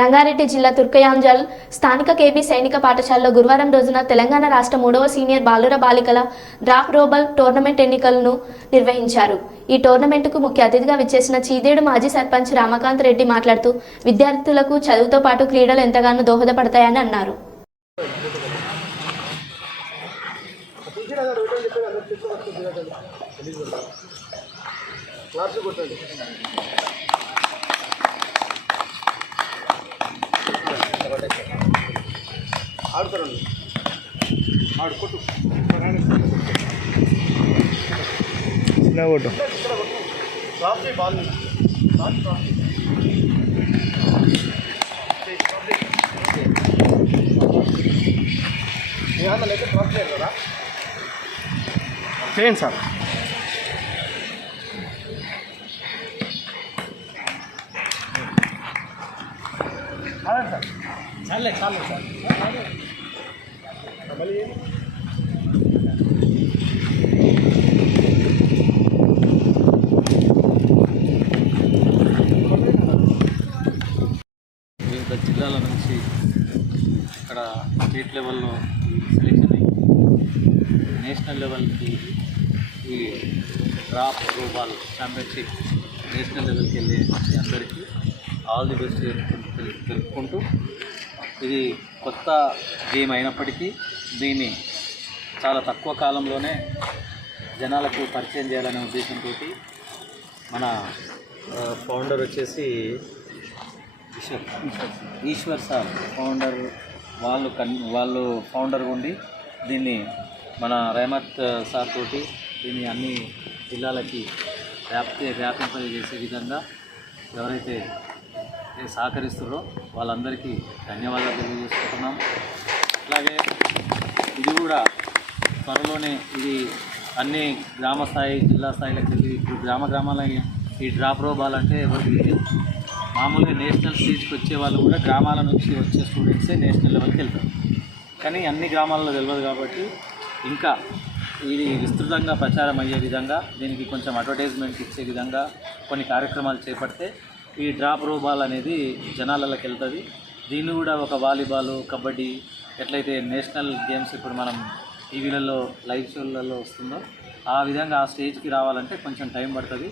రంగారెడ్డి జిల్లా తుర్కయాంజల్ స్థానిక కేబీ సైనిక పాఠశాలలో గురువారం రోజున తెలంగాణ రాష్ట్ర మూడవ సీనియర్ బాలుర బాలికల డ్రాప్ రోబల్ టోర్నమెంట్ ఎన్నికలను నిర్వహించారు ఈ టోర్నమెంటుకు ముఖ్య అతిథిగా విచ్చేసిన చీదేడు మాజీ సర్పంచ్ రామకాంత్ రెడ్డి మాట్లాడుతూ విద్యార్థులకు చదువుతో పాటు క్రీడలు ఎంతగానో దోహదపడతాయని అన్నారు కొట్టండి మీ అన్న లెక్క క్రాస్ చేయాలి కదా చేయండి సార్ చాలే చాలే సార్ వివిధ జిల్లాల నుంచి ఇక్కడ స్టేట్ లెవెల్లో సెలెక్షన్ అయ్యి నేషనల్ లెవెల్కి ఈ డ్రాప్ రూబాల్ ఛాంపియన్షిప్ నేషనల్ లెవెల్కి వెళ్ళే అందరికీ ఆల్ ది బెస్ట్ తెలుపుకుంటూ ఇది కొత్త గేమ్ అయినప్పటికీ దీన్ని చాలా తక్కువ కాలంలోనే జనాలకు పరిచయం చేయాలనే ఉద్దేశంతో మన ఫౌండర్ వచ్చేసి ఈశ్వర్ సార్ ఫౌండర్ వాళ్ళు కన్ వాళ్ళు ఫౌండర్ ఉండి దీన్ని మన రేమత్ సార్ తోటి దీన్ని అన్ని జిల్లాలకి వ్యాప్తి వ్యాపింపజేసే విధంగా ఎవరైతే సహకరిస్తున్నారో వాళ్ళందరికీ ధన్యవాదాలు తెలియజేసుకుంటున్నాం అలాగే ఇది కూడా త్వరలోనే ఇది అన్ని గ్రామ స్థాయి జిల్లా స్థాయిలకు వెళ్ళి ఇప్పుడు గ్రామ గ్రామాల ఈ డ్రాప్ రోబాలంటే ఎవరికి మామూలుగా నేషనల్ స్టేజ్కి వచ్చే వాళ్ళు కూడా గ్రామాల నుంచి వచ్చే స్టూడెంట్సే నేషనల్ లెవెల్కి వెళ్తారు కానీ అన్ని గ్రామాల్లో తెలియదు కాబట్టి ఇంకా ఇది విస్తృతంగా ప్రచారం అయ్యే విధంగా దీనికి కొంచెం అడ్వర్టైజ్మెంట్ ఇచ్చే విధంగా కొన్ని కార్యక్రమాలు చేపడితే ఈ డ్రాప్ రూబాల్ అనేది జనాలలోకి వెళ్తుంది దీన్ని కూడా ఒక వాలీబాల్ కబడ్డీ ఎట్లయితే నేషనల్ గేమ్స్ ఇప్పుడు మనం టీవీలలో లైవ్ షోలలో వస్తుందో ఆ విధంగా ఆ స్టేజ్కి రావాలంటే కొంచెం టైం పడుతుంది